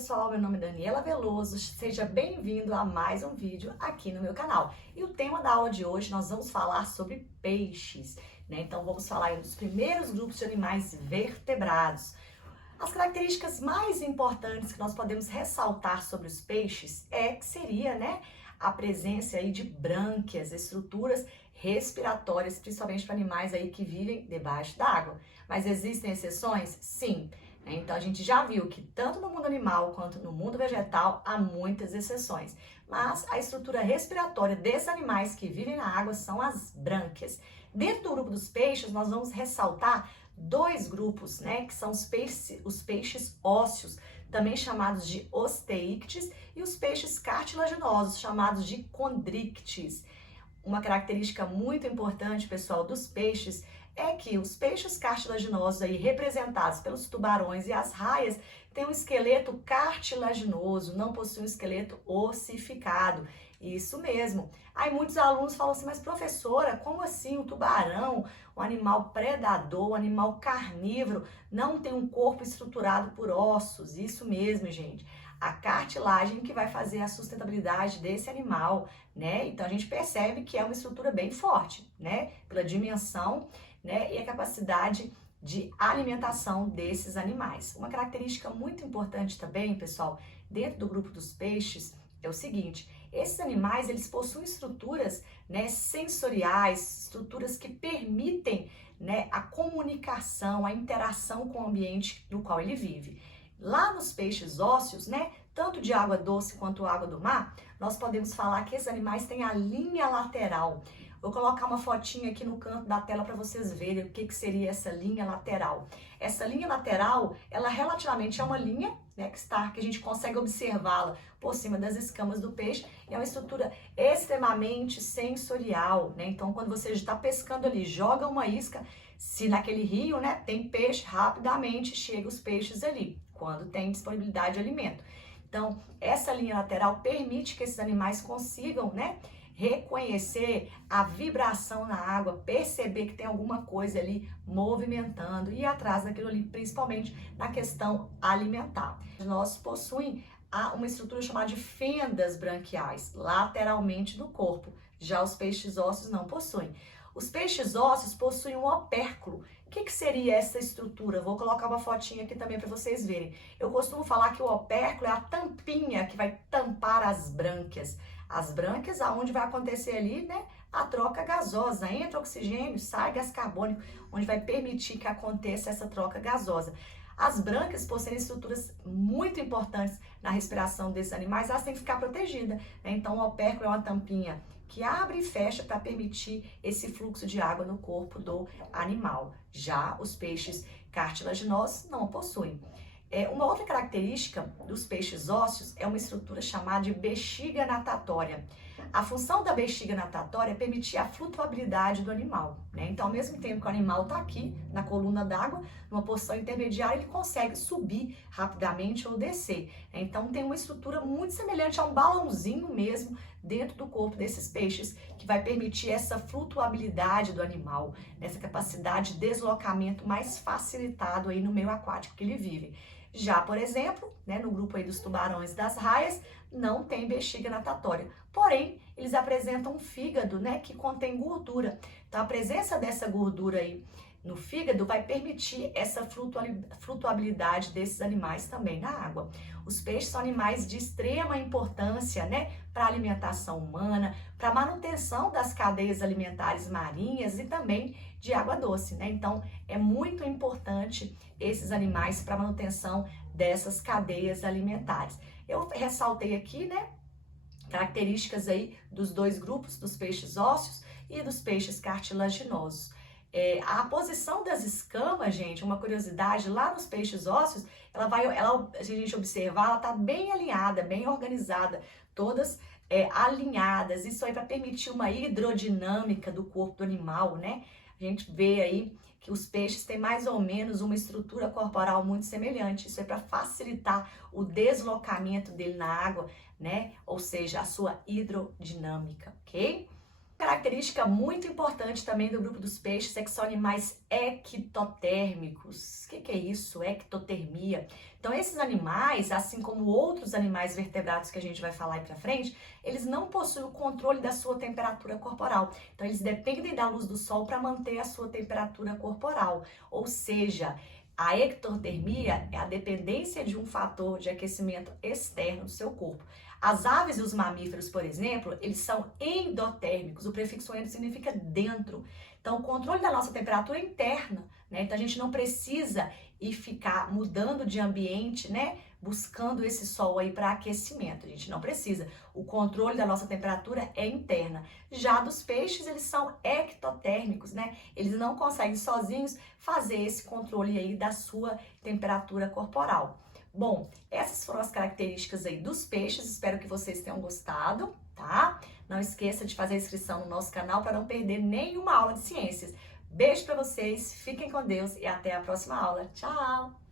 pessoal, meu nome é Daniela Veloso, seja bem-vindo a mais um vídeo aqui no meu canal. E o tema da aula de hoje nós vamos falar sobre peixes, né? Então vamos falar aí dos primeiros grupos de animais vertebrados. As características mais importantes que nós podemos ressaltar sobre os peixes seria, né, a presença aí de brânquias, estruturas respiratórias, principalmente para animais aí que vivem debaixo d'água. Mas existem exceções? Sim. Então a gente já viu que tanto no mundo animal quanto no mundo vegetal há muitas exceções. Mas a estrutura respiratória desses animais que vivem na água são as brânquias. Dentro do grupo dos peixes, nós vamos ressaltar dois grupos, né, que são os peixes ósseos, também chamados de osteíctes, e os peixes cartilaginosos, chamados de condrictes. Uma característica muito importante, pessoal, dos peixes é que os peixes cartilaginosos aí representados pelos tubarões e as raias têm um esqueleto cartilaginoso, não possuem um esqueleto ossificado. Isso mesmo. Aí muitos alunos falam assim, mas professora, como assim o tubarão, um animal predador, um animal carnívoro, não tem um corpo estruturado por ossos? Isso mesmo, gente. A cartilagem que vai fazer a sustentabilidade desse animal, né? Então a gente percebe que é uma estrutura bem forte, né? Pela dimensão, né? E a capacidade de alimentação desses animais. Uma característica muito importante também, pessoal, dentro do grupo dos peixes é o seguinte: esses animais eles possuem estruturas, né, sensoriais, estruturas que permitem, né, a comunicação, a interação com o ambiente no qual ele vive. Lá nos peixes ósseos, né, tanto de água doce quanto água do mar, nós podemos falar que esses animais têm a linha lateral. Vou colocar uma fotinha aqui no canto da tela para vocês verem o que seria essa linha lateral. Essa linha lateral, ela relativamente é uma linha, né, que a gente consegue observá-la por cima das escamas do peixe, e é uma estrutura extremamente sensorial, né? Então, quando você está pescando ali, joga uma isca, se naquele rio, né, tem peixe, rapidamente chega os peixes ali, quando tem disponibilidade de alimento. Então, essa linha lateral permite que esses animais consigam, né, reconhecer a vibração na água, perceber que tem alguma coisa ali movimentando e ir atrás daquilo ali, principalmente na questão alimentar. Nós possuem uma estrutura chamada de fendas branquiais, lateralmente do corpo. Já os peixes ósseos não possuem. Os peixes ósseos possuem um opérculo. O que seria essa estrutura? Vou colocar uma fotinha aqui também para vocês verem. Eu costumo falar que o opérculo é a tampinha que vai tampar as brânquias. As brânquias, aonde vai acontecer ali, né, a troca gasosa, entra oxigênio, sai gás carbônico, onde vai permitir que aconteça essa troca gasosa. As brânquias possuem estruturas muito importantes na respiração desses animais, elas têm que ficar protegidas, né? Então o opérculo é uma tampinha que abre e fecha para permitir esse fluxo de água no corpo do animal. Já os peixes cartilaginosos não possuem. Uma outra característica dos peixes ósseos é uma estrutura chamada de bexiga natatória. A função da bexiga natatória é permitir a flutuabilidade do animal, né? Então, ao mesmo tempo que o animal está aqui na coluna d'água, numa posição intermediária, ele consegue subir rapidamente ou descer. Então, tem uma estrutura muito semelhante a um balãozinho mesmo dentro do corpo desses peixes, que vai permitir essa flutuabilidade do animal, essa capacidade de deslocamento mais facilitado aí no meio aquático que ele vive. Já, por exemplo, né, no grupo aí dos tubarões e das raias, não tem bexiga natatória. Porém, eles apresentam um fígado, né, que contém gordura. Então, a presença dessa gordura aí no fígado vai permitir essa flutuabilidade desses animais também na água. Os peixes são animais de extrema importância, né, para a alimentação humana, para a manutenção das cadeias alimentares marinhas e também de água doce, né? Então, é muito importante esses animais para a manutenção dessas cadeias alimentares. Eu ressaltei aqui, né, características aí dos dois grupos, dos peixes ósseos e dos peixes cartilaginosos. A posição das escamas, gente, uma curiosidade, lá nos peixes ósseos, se a gente observar, ela tá bem alinhada, bem organizada, todas alinhadas. Isso aí vai permitir uma hidrodinâmica do corpo do animal, né? A gente vê aí que os peixes têm mais ou menos uma estrutura corporal muito semelhante. Isso é para facilitar o deslocamento dele na água, né? Ou seja, a sua hidrodinâmica, ok? Característica muito importante também do grupo dos peixes é que são animais ectotérmicos. O que é isso? Ectotermia. Então, esses animais, assim como outros animais vertebrados que a gente vai falar aí pra frente, eles não possuem o controle da sua temperatura corporal. Então, eles dependem da luz do sol para manter a sua temperatura corporal. Ou seja, a ectotermia é a dependência de um fator de aquecimento externo do seu corpo. As aves e os mamíferos, por exemplo, eles são endotérmicos. O prefixo endo significa dentro. Então, o controle da nossa temperatura é interna, né? Então, a gente não precisa ir ficar mudando de ambiente, né? Buscando esse sol aí para aquecimento. A gente não precisa. O controle da nossa temperatura é interna. Já dos peixes, eles são ectotérmicos, né? Eles não conseguem sozinhos fazer esse controle aí da sua temperatura corporal. Bom, essas foram as características aí dos peixes, espero que vocês tenham gostado, tá? Não esqueça de fazer a inscrição no nosso canal para não perder nenhuma aula de ciências. Beijo para vocês, fiquem com Deus e até a próxima aula. Tchau!